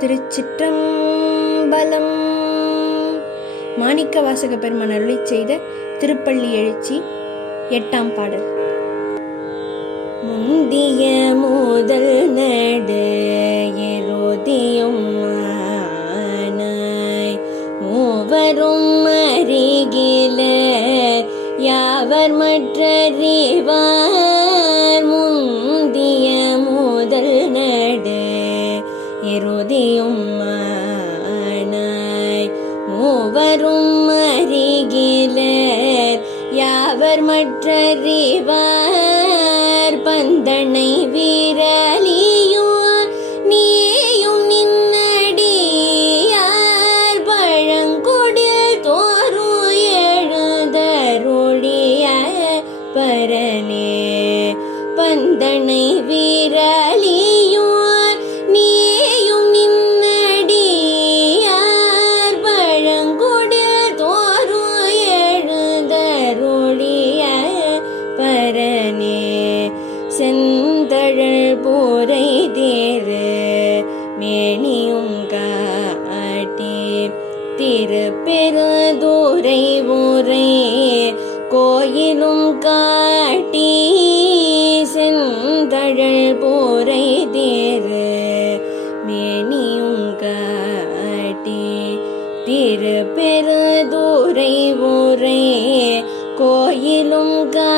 திருச்சிற்றம்பலம். மாணிக்க வாசக பெருமன் அருளி செய்த திருப்பள்ளி எழுச்சி எட்டாம் பாடல். முந்திய முதல் நடு எரோதியும் மூவரும் அருகில யாவர் மற்றறிவார்? முன் எருதியும் மூவரும் அருகிலர் யாவர் மற்றறிவார்? பந்தனை வீரலியோ நீயும் நின்னடியார். பழங்குடில் தோறும் எழுதருளிய பரலே பந்தனை வீரலியோ போரை தேரு மேனியும் காட்டி. திருப்பெருந்தூரை ஊரை கோயிலும் காட்டி. செந்தழல் போரை தேரு மேனியும் காட்டி. திருப்பெருந்தூரை ஊரை கோயிலும் கா